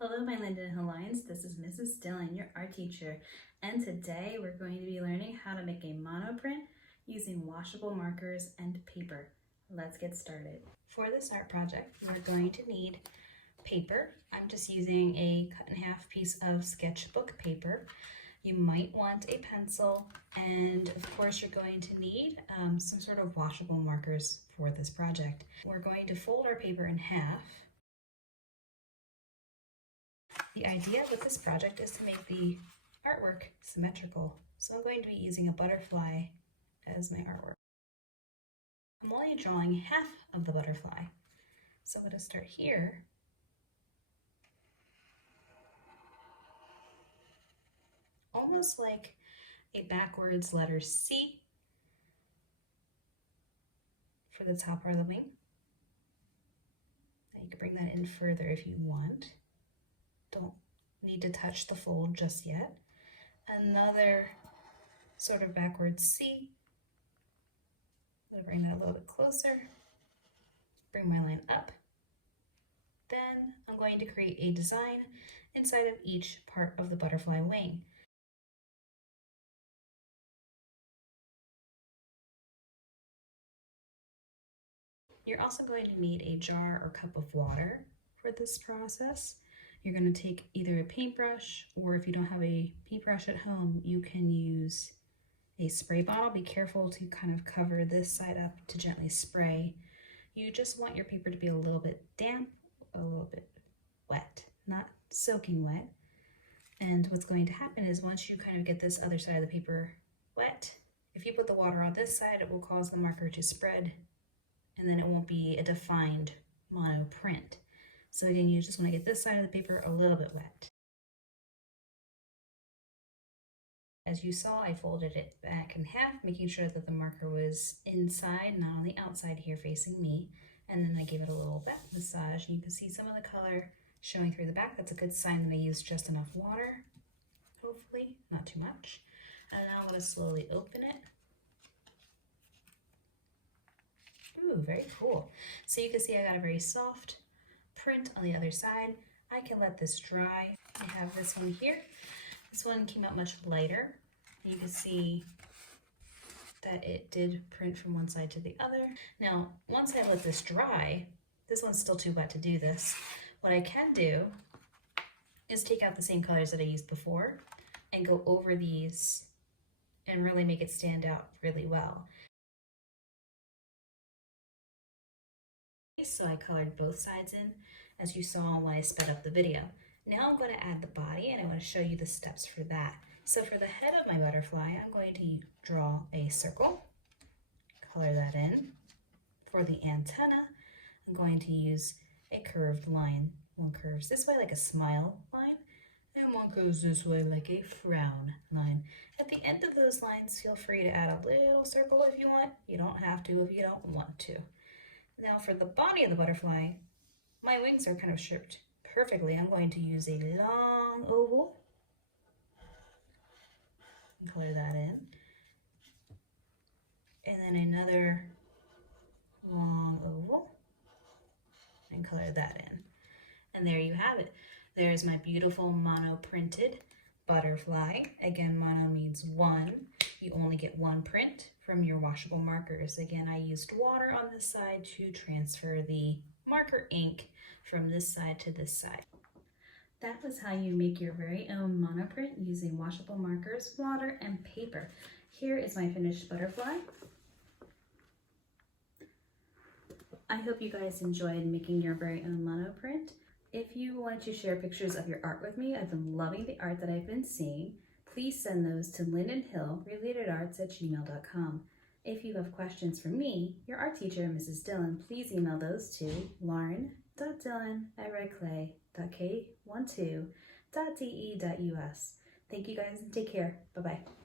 Hello, my Linden Hawaiians. This is Mrs. Dillon, your art teacher, and today we're going to be learning how to make a monoprint using washable markers and paper. Let's get started. For this art project, we're going to need paper. I'm just using a cut in half piece of sketchbook paper. You might want a pencil, and of course you're going to need some sort of washable markers for this project. We're going to fold our paper in half. The idea with this project is to make the artwork symmetrical, so I'm going to be using a butterfly as my artwork. I'm only drawing half of the butterfly, so I'm going to start here. Almost like a backwards letter C for the top part of the wing. Now you can bring that in further if you want. Don't need to touch the fold just yet. Another sort of backwards C. I'm going to bring that a little bit closer. Bring my line up. Then I'm going to create a design inside of each part of the butterfly wing. You're also going to need a jar or cup of water for this process. You're going to take either a paintbrush, or if you don't have a paintbrush at home, you can use a spray bottle. Be careful to kind of cover this side up to gently spray. You just want your paper to be a little bit damp, a little bit wet, not soaking wet. And what's going to happen is once you kind of get this other side of the paper wet, if you put the water on this side, it will cause the marker to spread, and then it won't be a defined mono print. So again, you just want to get this side of the paper a little bit wet. As you saw, I folded it back in half, making sure that the marker was inside, not on the outside here facing me. And then I gave it a little back massage. You can see some of the color showing through the back. That's a good sign that I used just enough water, hopefully, not too much. And now I'm going to slowly open it. Ooh, very cool. So you can see I got a very soft print on the other side. I can let this dry. I have this one here. This one came out much lighter. You can see that it did print from one side to the other. Now, once I let this dry, this one's still too wet to do this. What I can do is take out the same colors that I used before and go over these and really make it stand out really well. So I colored both sides in, as you saw when I sped up the video. Now I'm going to add the body, and I want to show you the steps for that. So for the head of my butterfly, I'm going to draw a circle, color that in. For the antenna, I'm going to use a curved line. One curves this way like a smile line, and one goes this way like a frown line. At the end of those lines, feel free to add a little circle if you want. You don't have to if you don't want to. Now for the body of the butterfly, my wings are kind of shaped perfectly. I'm going to use a long oval and color that in. And then another long oval and color that in. And there you have it. There's my beautiful mono printed butterfly. Again, mono means one. You only get one print from your washable markers. Again, I used water on this side to transfer the marker ink from this side to this side. That was how you make your very own monoprint using washable markers, water, and paper. Here is my finished butterfly. I hope you guys enjoyed making your very own monoprint. If you want to share pictures of your art with me, I've been loving the art that I've been seeing. Please send those to lindenhillrelatedarts@gmail.com. If you have questions for me, your art teacher, Mrs. Dillon, please email those to lauren.dillon@redclay.k12.de.us. Thank you guys and take care. Bye-bye.